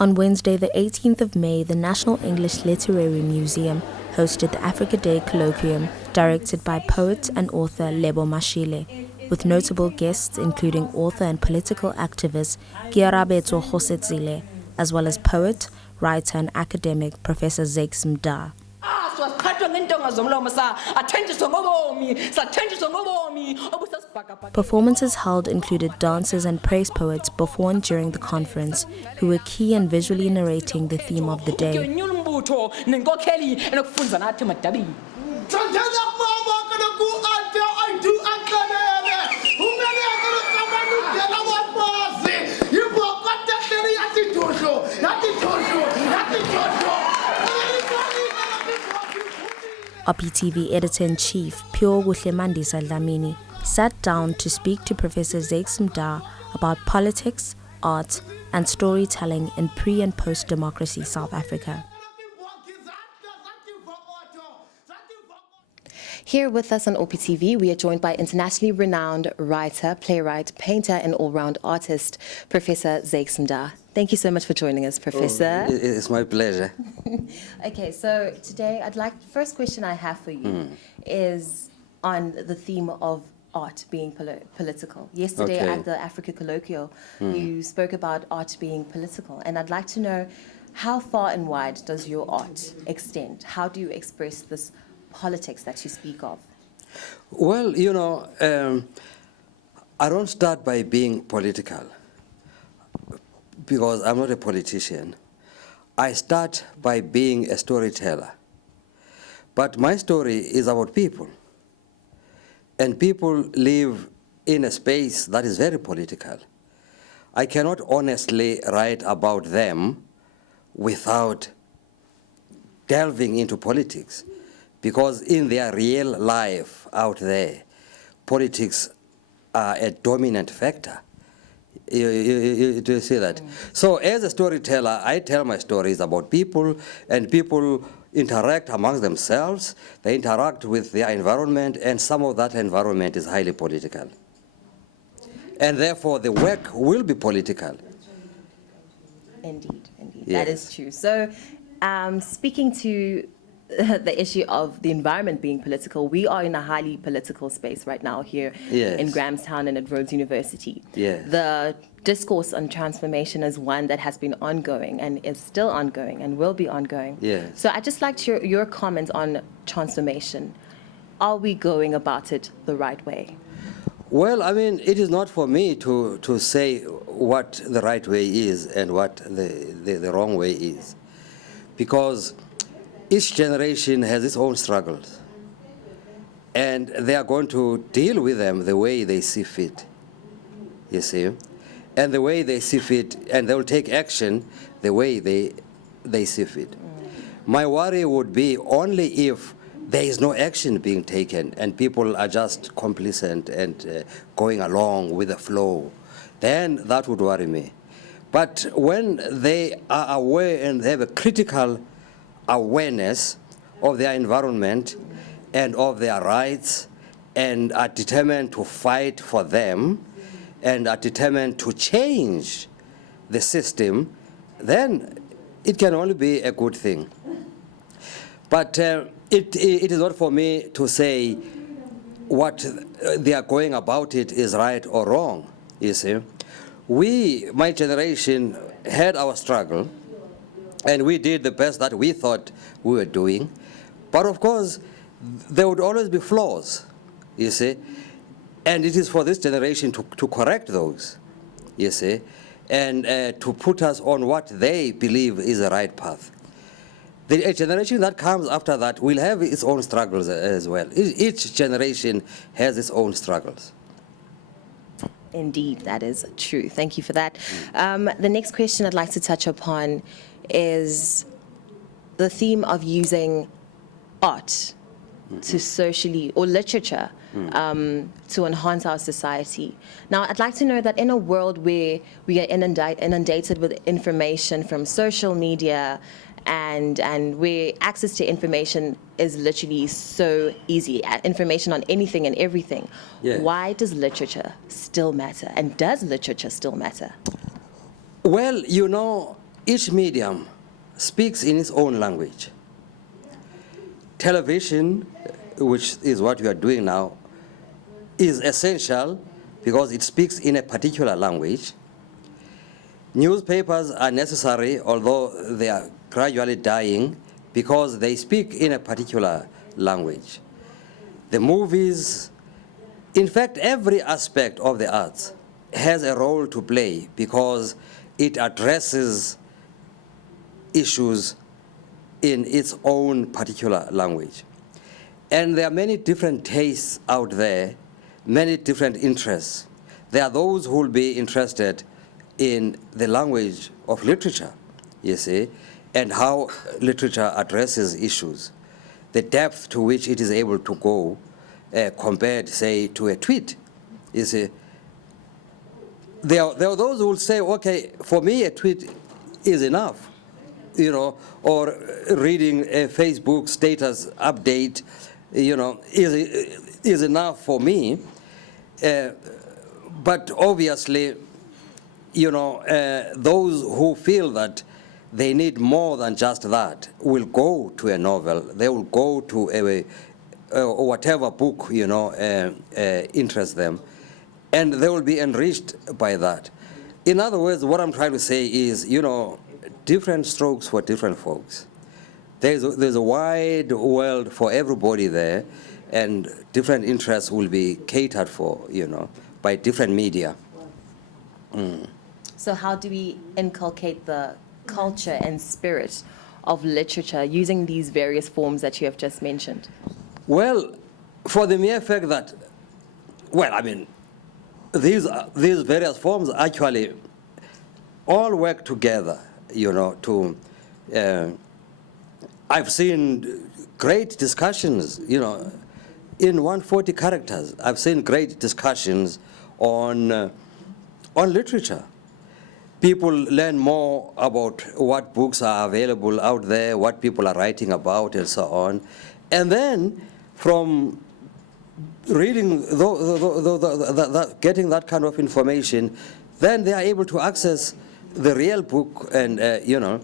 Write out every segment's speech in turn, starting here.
On Wednesday, the 18th of May, the National English Literary Museum hosted the Africa Day Colloquium, directed by poet and author Lebo Mashile, with notable guests including author and political activist Kiarabetso Khosetsile, as well as poet, writer and academic Professor Zakes Mda. Performances held included dancers and praise poets performed during the conference, who were key in visually narrating the theme of the day. OppiTV editor-in-chief Phiwokuhle Mandisa Dhlamini sat down to speak to Professor Zakes Mda about politics, art, and storytelling in pre- and post-democracy South Africa. Here with us on OppiTV, we are joined by internationally renowned writer, playwright, painter, and all-round artist, Professor Zakes Mda. Thank you so much for joining us, Professor. It's my pleasure. Okay, so today, first question I have for you is on the theme of art being political. Yesterday at the Africa Colloquium, you spoke about art being political, and I'd like to know how far and wide does your art extend? How do you express this politics that you speak of? Well, you know, I don't start by being political because I'm not a politician. I start by being a storyteller. But my story is about people. And people live in a space that is very political. I cannot honestly write about them without delving into politics, because in their real life out there, politics are a dominant factor. Do you see that? So as a storyteller, I tell my stories about people, and people interact amongst themselves, they interact with their environment, and some of that environment is highly political. And therefore, the work will be political. Indeed, indeed. Yes. That is true. So, speaking to the issue of the environment being political, we are in a highly political space right now here in Grahamstown and at Rhodes University. Yes. The discourse on transformation is one that has been ongoing and is still ongoing and will be ongoing. Yes. So I'd just like your comments on transformation. Are we going about it the right way? Well, I mean, it is not for me to say what the right way is and what the wrong way is, because each generation has its own struggles, and they are going to deal with them the way they see fit, you see, and the way they see fit, and they will take action the way they see fit. My worry would be only if there is no action being taken and people are just complacent and going along with the flow, then that would worry me. But when they are aware and they have a critical awareness of their environment and of their rights, and are determined to fight for them, and are determined to change the system, then it can only be a good thing. But it is not for me to say what they are going about it is right or wrong, you see. We, my generation, had our struggle, and we did the best that we thought we were doing. But of course, there would always be flaws, you see. And it is for this generation to correct those, you see, and to put us on what they believe is the right path. The generation that comes after that will have its own struggles as well. Each generation has its own struggles. Indeed, that is true. Thank you for that. The next question I'd like to touch upon is the theme of using art to socially, or literature, to enhance our society. Now, I'd like to know that in a world where we are inundated with information from social media, and where access to information is literally so easy, information on anything and everything, why does literature still matter? And does literature still matter? Well, you know, each medium speaks in its own language. Television, which is what we are doing now, is essential because it speaks in a particular language. Newspapers are necessary, although they are gradually dying, because they speak in a particular language. The movies, in fact, every aspect of the arts has a role to play because it addresses issues in its own particular language. And there are many different tastes out there, many different interests. There are those who will be interested in the language of literature, you see, and how literature addresses issues, the depth to which it is able to go compared, say, to a tweet, you see. There are those who will say, okay, for me a tweet is enough, you know, or reading a Facebook status update, you know, is enough for me. But obviously, you know, those who feel that they need more than just that will go to a novel. They will go to whatever book, you know, interests them, and they will be enriched by that. In other words, what I'm trying to say is, you know, different strokes for different folks. There's a wide world for everybody there, and different interests will be catered for, you know, by different media. So how do we inculcate the culture and spirit of literature using these various forms that you have just mentioned? Well, for the mere fact that, well, I mean, these various forms actually all work together, you know, to, I've seen great discussions, you know, in 140 characters. I've seen great discussions on literature. People learn more about what books are available out there, what people are writing about, and so on. And then from reading, getting that kind of information, then they are able to access the real book, and, you know,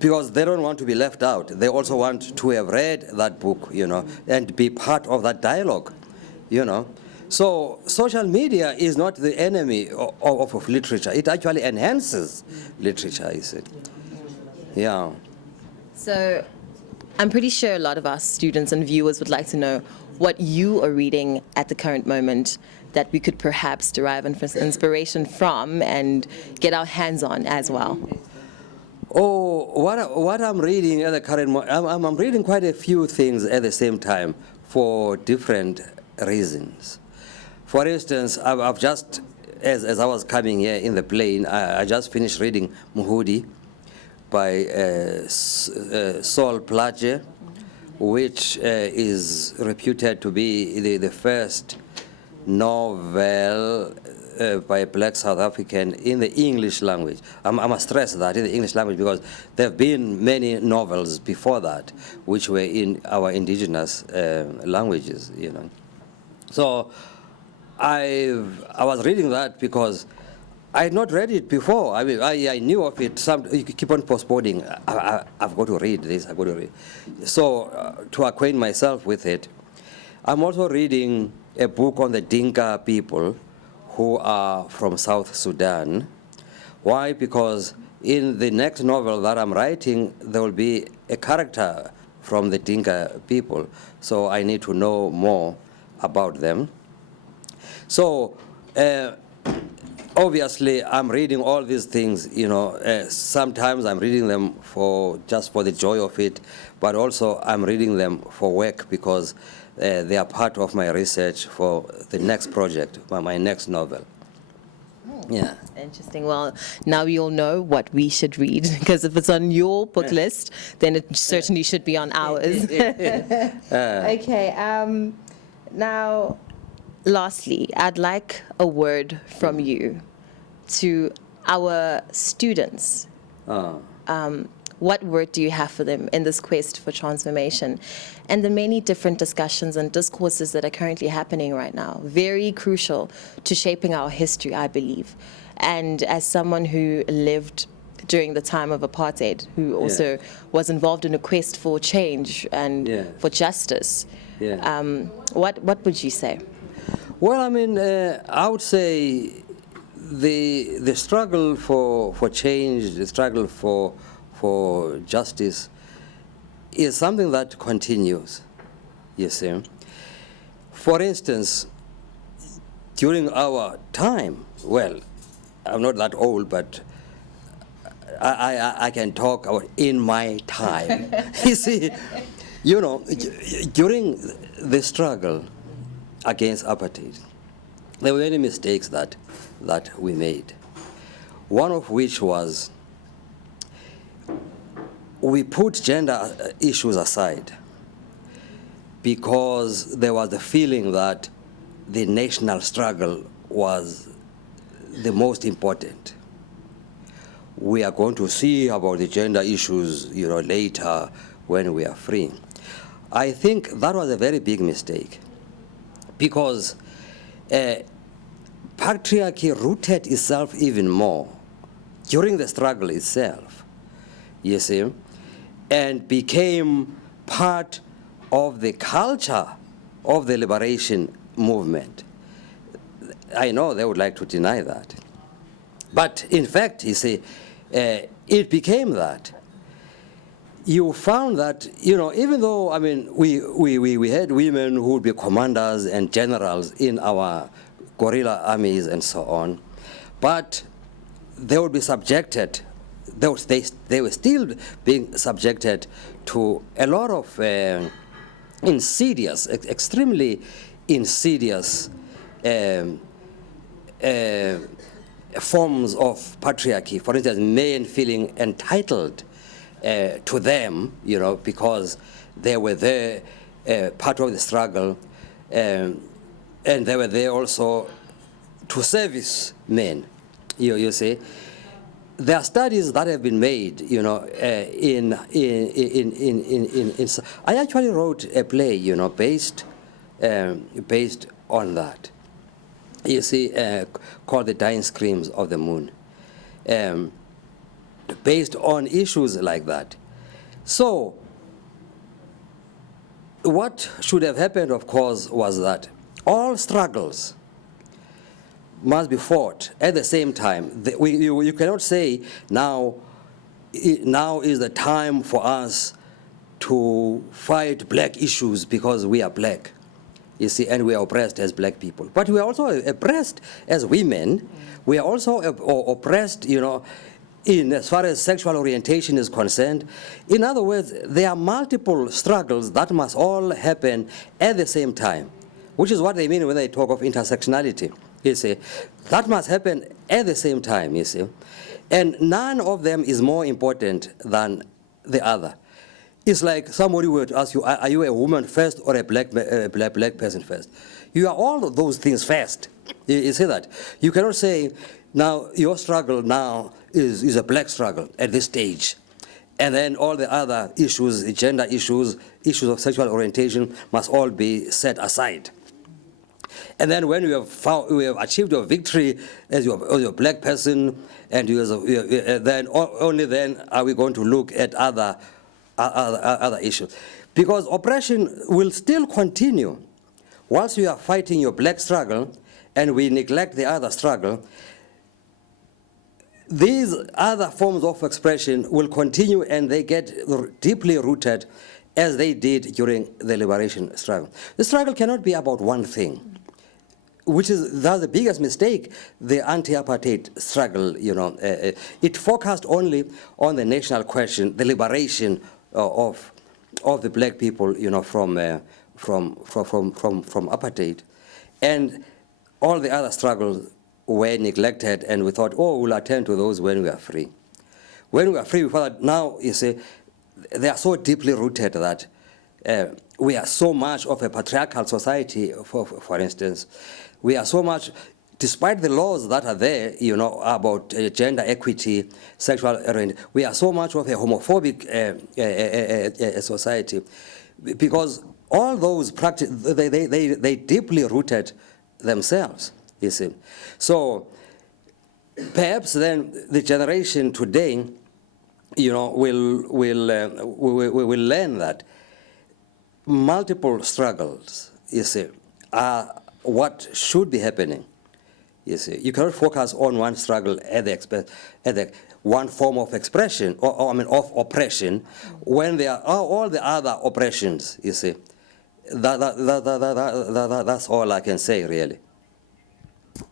because they don't want to be left out. They also want to have read that book, you know, and be part of that dialogue, you know. So social media is not the enemy of literature. It actually enhances literature, you see. Yeah. So I'm pretty sure a lot of our students and viewers would like to know what you are reading at the current moment that we could perhaps derive inspiration from and get our hands on as well. Oh, what I'm reading at the current moment, I'm reading quite a few things at the same time for different reasons. For instance, I've just, as I was coming here in the plane, I just finished reading Muhudi by Saul Plaatje, which is reputed to be the first novel by a black South African in the English language. I must stress that, in the English language, because there have been many novels before that which were in our indigenous languages, you know. So I was reading that because I had not read it before. I mean, I knew of it. You keep on postponing. I've got to read this. I've got to read. So to acquaint myself with it, I'm also reading a book on the Dinka people who are from South Sudan. Why? Because in the next novel that I'm writing, there will be a character from the Dinka people. So I need to know more about them. So obviously I'm reading all these things, you know. Sometimes I'm reading them just for the joy of it, but also I'm reading them for work because they are part of my research for the next project, my next novel. Yeah. Interesting. Well, now we all know what we should read, because if it's on your book list, then it certainly should be on ours. Okay. Now, lastly, I'd like a word from you to our students. What word do you have for them in this quest for transformation and the many different discussions and discourses that are currently happening right now? Very crucial to shaping our history, I believe. And as someone who lived during the time of apartheid, who also was involved in a quest for change and for justice. What would you say? Well, I mean, I would say the struggle for change, the struggle for justice is something that continues, you see. For instance, during our time, well, I'm not that old, but I can talk about in my time. You see, you know, during the struggle against apartheid, there were many mistakes that we made. One of which was we put gender issues aside because there was the feeling that the national struggle was the most important. We are going to see about the gender issues, you know, later when we are free. I think that was a very big mistake because patriarchy rooted itself even more during the struggle itself, you see, and became part of the culture of the liberation movement. I know they would like to deny that. But in fact, you see, it became that. You found that, you know, even though, I mean, we had women who would be commanders and generals in our guerrilla armies and so on, but they would be subjected, they were still being subjected to a lot of insidious, extremely insidious forms of patriarchy. For instance, men feeling entitled to them, you know, because they were there, part of the struggle, and they were there also to service men, you see. There are studies that have been made, you know, I actually wrote a play, you know, based on that. You see, called The Dying Screams of the Moon, based on issues like that. So, what should have happened, of course, was that all struggles must be fought at the same time. You cannot say now is the time for us to fight black issues because we are black, you see, and we are oppressed as black people. But we are also oppressed as women. We are also oppressed, you know, in as far as sexual orientation is concerned. In other words, there are multiple struggles that must all happen at the same time, which is what they mean when they talk of intersectionality. You see, that must happen at the same time, you see. And none of them is more important than the other. It's like somebody would ask you, are you a woman first or a black person first? You are all of those things first. You see that? You cannot say, now your struggle now is a black struggle at this stage. And then all the other issues, the gender issues, issues of sexual orientation must all be set aside. And then when we have achieved your victory as your black person, and then only then are we going to look at other issues. Because oppression will still continue. Once you are fighting your black struggle and we neglect the other struggle, these other forms of expression will continue and they get deeply rooted as they did during the liberation struggle. The struggle cannot be about one thing, that's the biggest mistake, the anti-apartheid struggle, you know. It focused only on the national question, the liberation of the black people, you know, from apartheid. And all the other struggles were neglected, and we thought, oh, we'll attend to those when we are free. When we are free, we found that now, you see, they are so deeply rooted that we are so much of a patriarchal society, for instance. We are so much, despite the laws that are there, you know, about gender equity, sexual orientation, we are so much of a homophobic society, because all those practices, they deeply rooted themselves, you see. So perhaps then the generation today, you know, will learn that multiple struggles, you see, are what should be happening. You see, you cannot focus on one struggle at the one form of expression, or I mean of oppression, when there are all the other oppressions. You see, that's all I can say, really.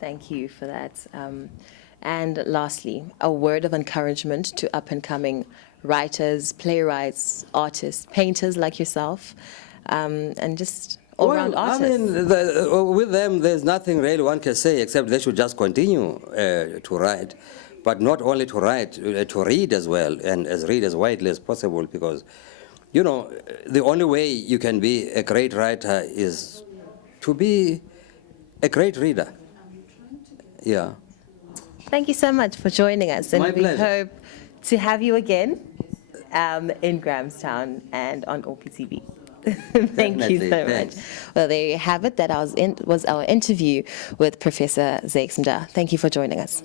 Thank you for that. And lastly, a word of encouragement to up-and-coming writers, playwrights, artists, painters like yourself, and just all-round artists. I mean, with them, there's nothing really one can say except they should just continue to write, but not only to write, to read as well, and read as widely as possible, because, you know, the only way you can be a great writer is to be a great reader. Yeah. Thank you so much for joining us, and My we pleasure. hope to have you again in Grahamstown and on OppiTV. Thank you so Definitely. much. Well, there you have it. That was our interview with Professor Zakes Mda. Thank you for joining us.